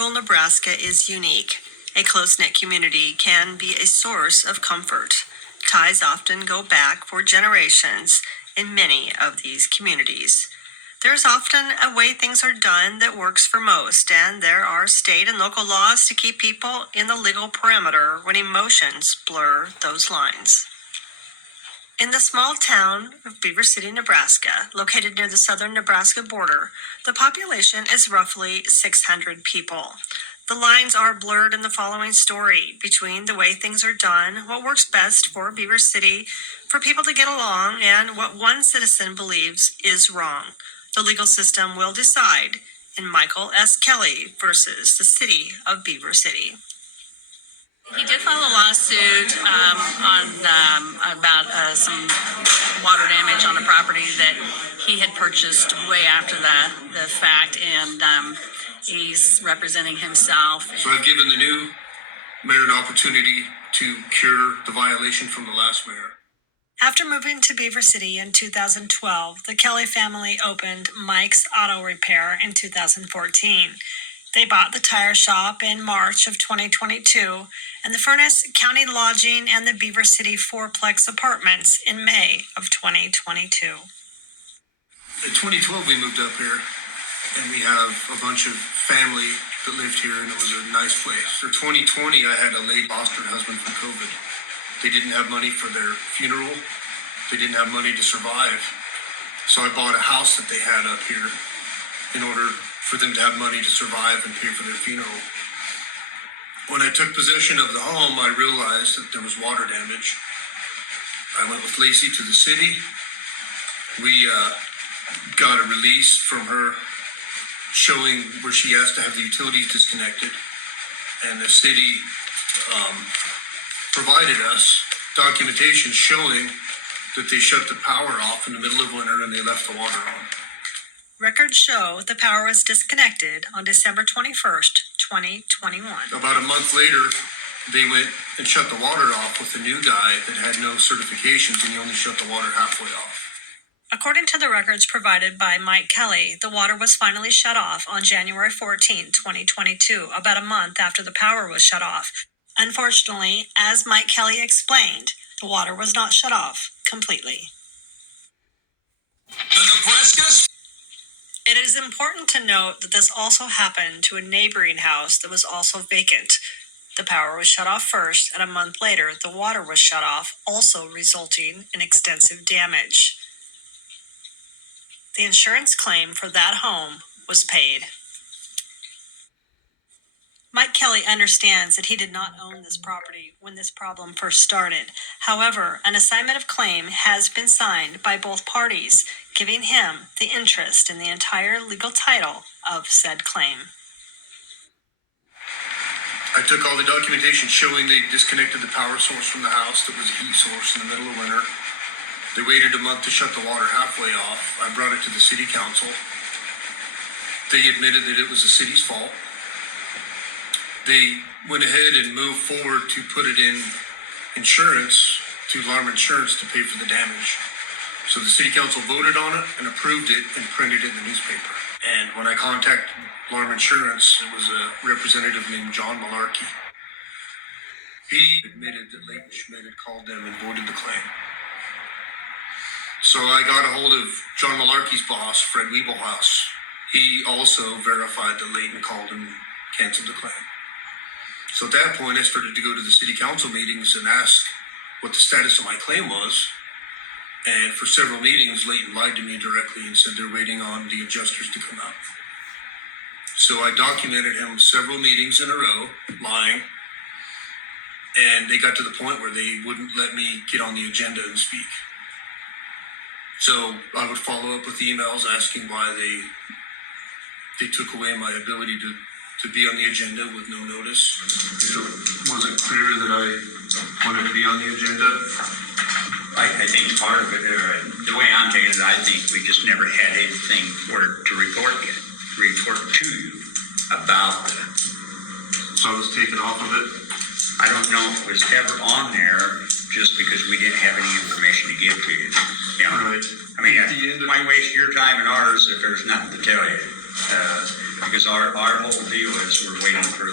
Rural Nebraska is unique. A close-knit community can be a source of comfort. Ties often go back for generations in many of these communities. There's often a way things are done that works for most, and there are state and local laws to keep people in the legal perimeter when emotions blur those lines. In the small town of Beaver City, Nebraska, located near the southern Nebraska border, the population is roughly 600 people. The lines are blurred in the following story between the way things are done, what works best for Beaver City for people to get along, and what one citizen believes is wrong. The legal system will decide in Michael S. Kelly versus the City of Beaver City. He did file a lawsuit about some water damage on a property that he had purchased way after the fact, and he's representing himself. So I've given the new mayor an opportunity to cure the violation from the last mayor. After moving to Beaver City in 2012, the Kelly family opened Mike's Auto Repair in 2014. They bought the tire shop in March of 2022 and the Furnace County Lodging and the Beaver City fourplex apartments in May of 2022. In 2012, we moved up here, and we have a bunch of family that lived here, and it was a nice place. For 2020, I had a late foster husband from COVID. They didn't have money for their funeral. They didn't have money to survive. So I bought a house that they had up here in order for them to have money to survive and pay for their funeral. When I took possession of the home, I realized that there was water damage. I went with Lacey to the city. We got a release from her showing where she asked to have the utilities disconnected, and the city provided us documentation showing that they shut the power off in the middle of winter and they left the water on. Records show the power was disconnected on December 21st, 2021. About a month later, they went and shut the water off with a new guy that had no certifications, and he only shut the water halfway off. According to the records provided by Mike Kelly, the water was finally shut off on January 14, 2022, about a month after the power was shut off. Unfortunately, as Mike Kelly explained, the water was not shut off completely. The Nebraska. It is important to note that this also happened to a neighboring house that was also vacant. The power was shut off first, and a month later, the water was shut off, also resulting in extensive damage. The insurance claim for that home was paid. Mike Kelly understands that he did not own this property when this problem first started. However, an assignment of claim has been signed by both parties, giving him the interest in the entire legal title of said claim. I took all the documentation showing they disconnected the power source from the house that was a heat source in the middle of winter. They waited a month to shut the water halfway off. I brought it to the city council. They admitted that it was the city's fault. They went ahead and moved forward to put it in insurance, to alarm insurance to pay for the damage. So the city council voted on it and approved it and printed it in the newspaper. And when I contacted alarm insurance, it was a representative named John Malarkey. He admitted that Leighton Schmidt had called them and voided the claim. So I got a hold of John Malarkey's boss, Fred Wiebelhaus. He also verified that Leighton called and canceled the claim. So at that point, I started to go to the city council meetings and ask what the status of my claim was. And for several meetings, Leighton lied to me directly and said they're waiting on the adjusters to come out. So I documented him several meetings in a row, lying. And they got to the point where they wouldn't let me get on the agenda and speak. So I would follow up with emails asking why they took away my ability to be on the agenda with no notice. Was it clear that I wanted to be on the agenda? I think part of it, the way I'm taking it, I think we just never had anything to report to you about that. So I was taken off of it? I don't know if it was ever on there just because we didn't have any information to give to you. You know? Right. I mean, why waste your time and ours if there's nothing to tell you? because our whole deal is we're waiting for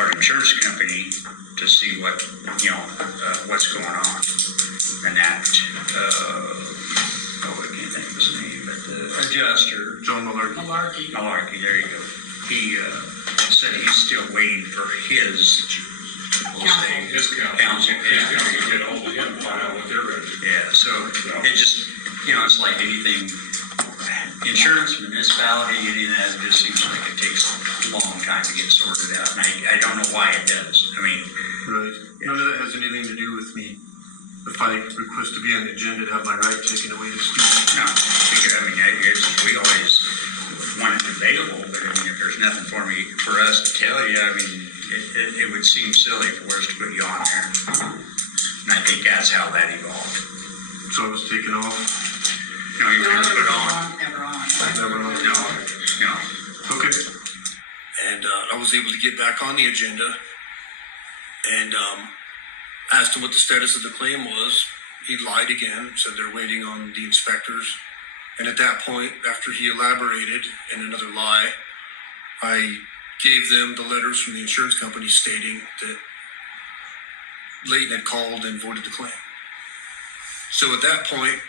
our insurance company to see what, what's going on. And that, I can't think of his name, but the adjuster, John Malarkey. Malarkey, there you go. He said he's still waiting for his council. To get ahold of him and find out what they're ready. Yeah, so it just, it's like anything, insurance, municipality, any of that, it just seems like it takes a long time to get sorted out. And I don't know why it does. I mean, Right. None of that has anything to do with me. If I request to be on the agenda to have my right taken away to speak. no, we always want it available, but I mean, if there's nothing for us to tell you, I mean, it would seem silly for us to put you on there. And I think that's how that evolved. So I was taken off. No, you were never put on. Never on. Never on. No. Okay. And I was able to get back on the agenda and asked him what the status of the claim was. He lied again, said they're waiting on the inspectors. And at that point, after he elaborated in another lie, I gave them the letters from the insurance company stating that Leighton had called and voided the claim. So at that point,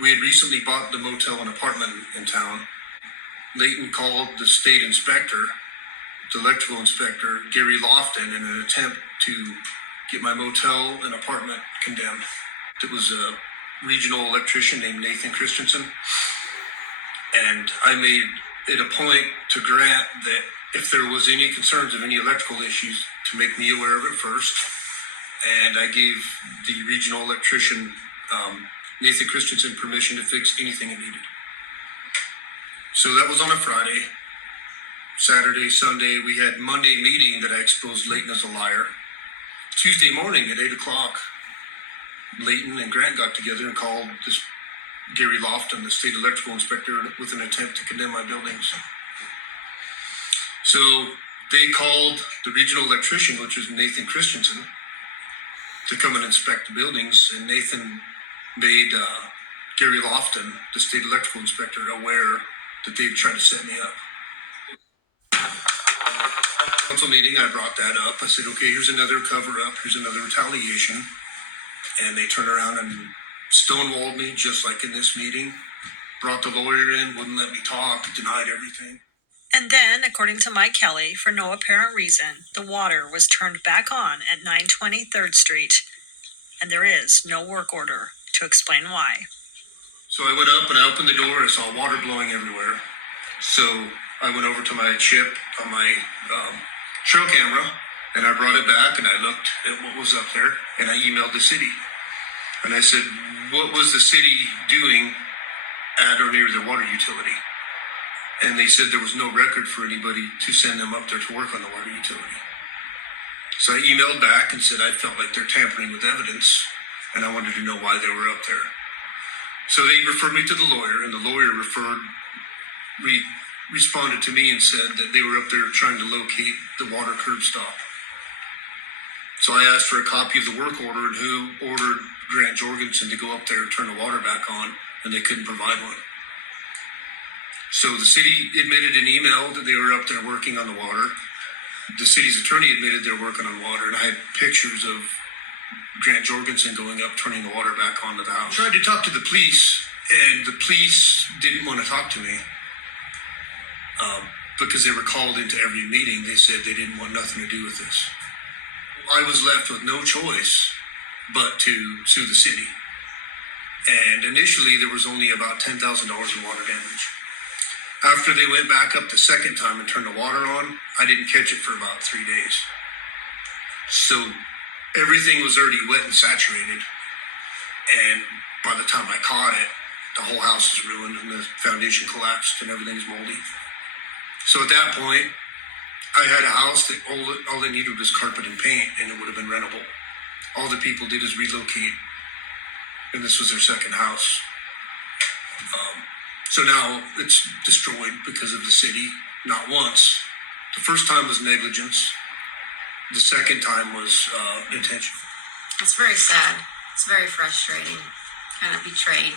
we had recently bought the motel and apartment in town. Leighton called the state inspector, the electrical inspector, Gary Lofton, in an attempt to get my motel and apartment condemned. It was a regional electrician named Nathan Christensen. And I made it a point to Grant that if there was any concerns of any electrical issues, to make me aware of it first. And I gave the regional electrician, Nathan Christensen, permission to fix anything it needed. So that was on a Friday. Saturday, Sunday, we had Monday meeting that I exposed Leighton as a liar. Tuesday morning at 8 o'clock, Leighton and Grant got together and called this Gary Lofton, the state electrical inspector, with an attempt to condemn my buildings. So they called the regional electrician, which was Nathan Christensen, to come and inspect the buildings, and Nathan made Gary Lofton, the state electrical inspector, aware that they'd tried to set me up. Council meeting, I brought that up. I said, okay, here's another cover up, here's another retaliation. And they turned around and stonewalled me, just like in this meeting. Brought the lawyer in, wouldn't let me talk, denied everything. And then, according to Mike Kelly, for no apparent reason, the water was turned back on at 920 3rd Street, and there is no work order to explain why. So I went up and I opened the door, I saw water blowing everywhere. So I went over to my chip on my trail camera, and I brought it back and I looked at what was up there, and I emailed the city. And I said, what was the city doing at or near the water utility? And they said there was no record for anybody to send them up there to work on the water utility. So I emailed back and said I felt like they're tampering with evidence, and I wanted to know why they were up there. So they referred me to the lawyer, and the lawyer responded to me and said that they were up there trying to locate the water curb stop. So I asked for a copy of the work order and who ordered Grant Jorgensen to go up there and turn the water back on, and they couldn't provide one. So the city admitted in email that they were up there working on the water. The city's attorney admitted they're working on water, and I had pictures of Grant Jorgensen going up, turning the water back onto the house. I tried to talk to the police, and the police didn't want to talk to me because they were called into every meeting. They said they didn't want nothing to do with this. I was left with no choice but to sue the city. And initially, there was only about $10,000 in water damage. After they went back up the second time and turned the water on, I didn't catch it for about 3 days. So everything was already wet and saturated. And by the time I caught it, the whole house is ruined and the foundation collapsed and everything's moldy. So at that point, I had a house that all they needed was carpet and paint, and it would have been rentable. All the people did is relocate, and this was their second house. So now it's destroyed because of the city, not once. The first time was negligence. The second time was intentional. It's very sad. It's very frustrating. Kind of betrayed,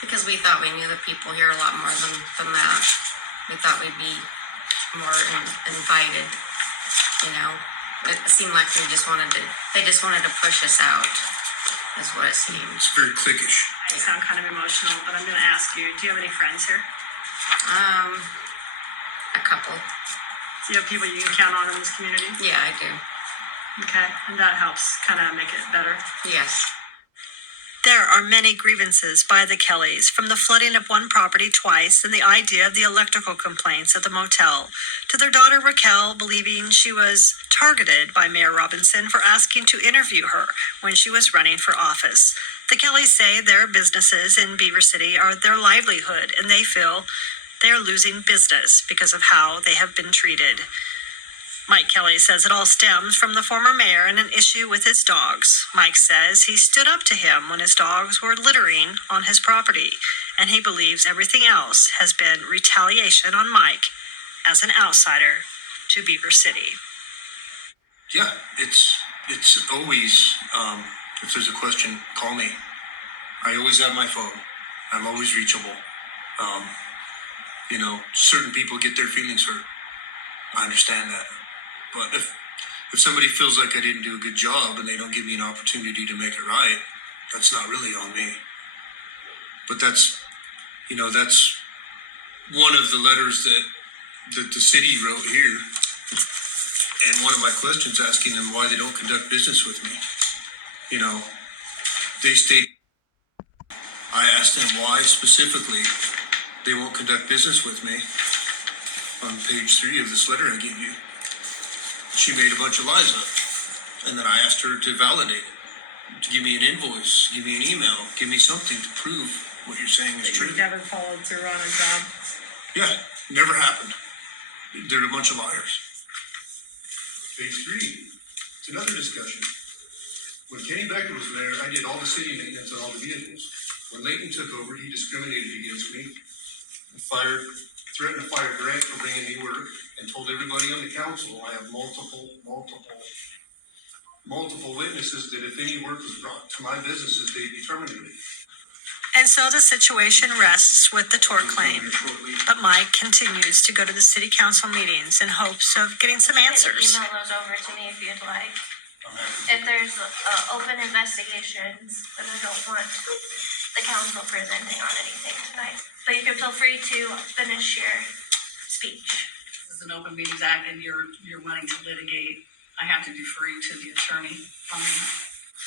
Because we thought we knew the people here a lot more than that. We thought we'd be more invited, you know. It seemed like they just wanted to push us out, is what it seemed. It's very cliquish. I sound kind of emotional, but I'm going to ask you, do you have any friends here? A couple. Do you have people you can count on in this community? Yeah, I do. Okay, and that helps kind of make it better. Yes. There are many grievances by the Kellys, from the flooding of one property twice and the idea of the electrical complaints at the motel, to their daughter Raquel believing she was targeted by Mayor Robinson for asking to interview her when she was running for office. The Kellys say their businesses in Beaver City are their livelihood, and they feel they are losing business because of how they have been treated. Mike Kelly says it all stems from the former mayor and an issue with his dogs. Mike says he stood up to him when his dogs were littering on his property, and he believes everything else has been retaliation on Mike as an outsider to Beaver City. Yeah, it's always, if there's a question, call me. I always have my phone. I'm always reachable. Certain people get their feelings hurt. I understand that. But if somebody feels like I didn't do a good job and they don't give me an opportunity to make it right, that's not really on me. But that's one of the letters that the city wrote here. And one of my questions asking them why they don't conduct business with me. They state, I asked them why specifically they won't conduct business with me on page 3 of this letter I gave you. She made a bunch of lies up. And then I asked her to validate it, to give me an invoice, give me an email, give me something to prove what you're saying is true. You never followed through on a job. Yeah, never happened. They're a bunch of liars. Page 3, it's another discussion. When Kenny Becker was mayor, I did all the city maintenance on all the vehicles. When Leighton took over, he discriminated against me, threatened to fire Grant for bringing me work, and told everybody on the council I have multiple witnesses that if any work was brought to my businesses, they'd be terminated. And so the situation rests with the tort claim. But Mike continues to go to the city council meetings in hopes of getting some answers. Email those over to me if you'd like. If there's open investigations, then I don't want the council presenting on anything tonight. But you can feel free to finish your speech. This is an Open Meetings Act, and you're wanting to litigate. I have to defer you to the attorney on that.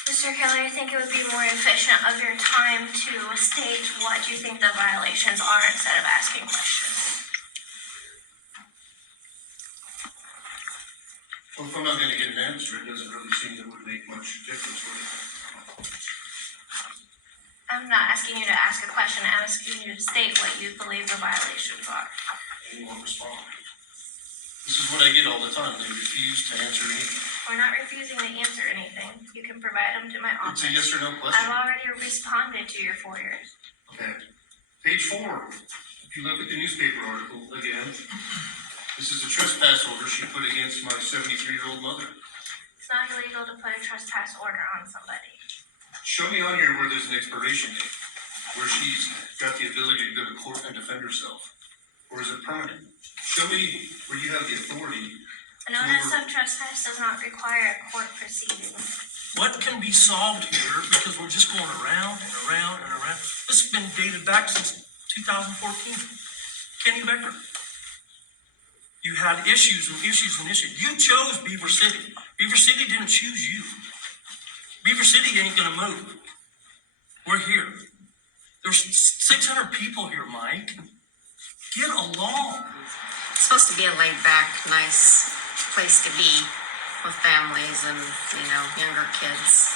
Mr. Kelly, I think it would be more efficient of your time to state what you think the violations are instead of asking questions. Well, if I'm not going to get an answer, it doesn't really seem that would make much difference, would it? I'm not asking you to ask a question, I'm asking you to state what you believe the violations are. They won't respond. This is what I get all the time. They refuse to answer anything. We're not refusing to answer anything. You can provide them to my It's office. a yes or no question. I've already responded to your FOIAs. Okay. Page 4. If you look at the newspaper article again, this is a trespass order she put against my 73-year-old mother. It's not illegal to put a trespass order on somebody. Show me on here where there's an expiration date, where she's got the ability to go to court and defend herself. Or is it permanent? Show me where you have the authority. A notice of trespass does not require a court proceeding. What can be solved here, because we're just going around and around and around. This has been dated back since 2014. Kenny Becker. You had issues and issues and issues. You chose Beaver City. Beaver City didn't choose you. Beaver City ain't gonna move. We're here. There's 600 people here, Mike. Get along. It's supposed to be a laid-back, nice place to be with families and, younger kids.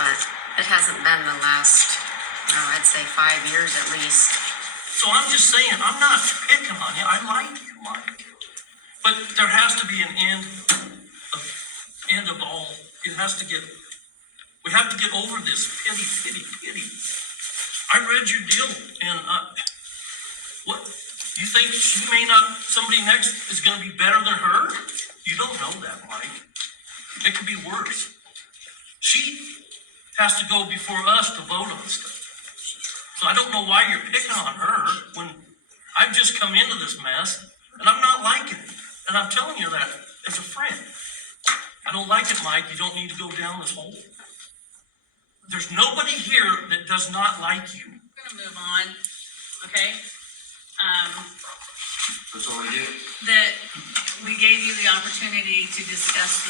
But it hasn't been the last, I'd say 5 years at least. So I'm just saying, I'm not picking on you. I like you, Mike. But there has to be an end of all. We have to get over this pity. I read your deal, and what you think somebody next is going to be better than her? You don't know that, Mike. It could be worse. She has to go before us to vote on stuff. So I don't know why you're picking on her when I've just come into this mess and I'm not liking it. And I'm telling you that as a friend. I don't like it, Mike. You don't need to go down this hole. There's nobody here that does not like you. We're gonna move on, okay? That's all I get. That we gave you the opportunity to discuss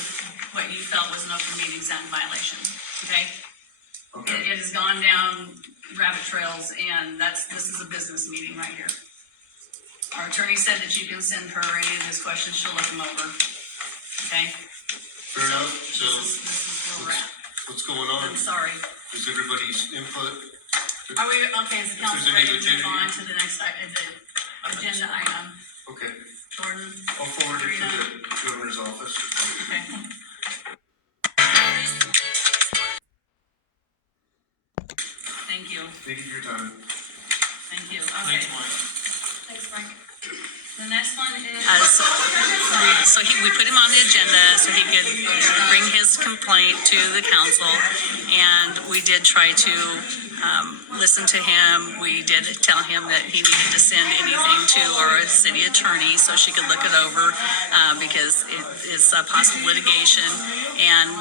what you felt was an open meetings act violation, okay? It has gone down rabbit trails, and this is a business meeting right here. Our attorney said that you can send her any of his questions, she'll look them over, okay? Fair enough. So This is where we're at. what's going on? I'm sorry. Is everybody's input? Are we, okay, is the council there's any ready to move on legitimate- to the next, the agenda item? Okay. Jordan? I'll forward it to the governor's office. Okay. Thank you, Thank you for your time. thank you, okay. Thanks, Mike. Thanks, Mike. The next one is. We put him on the agenda so he could bring his complaint to the council, and we did try to listen to him. We did tell him that he needed to send anything to our city attorney so she could look it over, because it is a possible litigation, and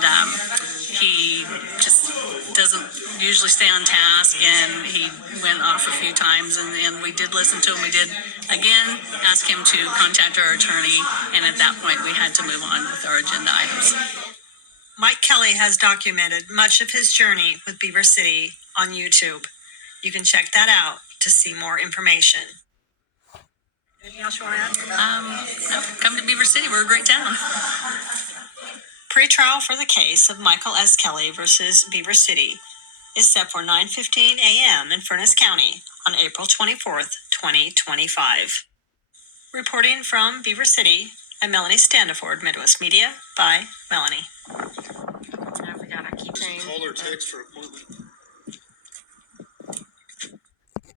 he just doesn't usually stay on task, and he went off a few times, and we did listen to him. We did, again, ask him to contact our attorney, and at that point, we had to move on with our agenda items. Mike Kelly has documented much of his journey with Beaver City on YouTube. You can check that out to see more information. Anything else you want to add? No, come to Beaver City. We're a great town. Pre-trial for the case of Michael S. Kelly versus Beaver City is set for 9:15 a.m. in Furnace County on April 24th, 2025. Reporting from Beaver City, I'm Melanie Standiford, Midwest Media, by Melanie. I forgot I keep saying. Call or text for appointment.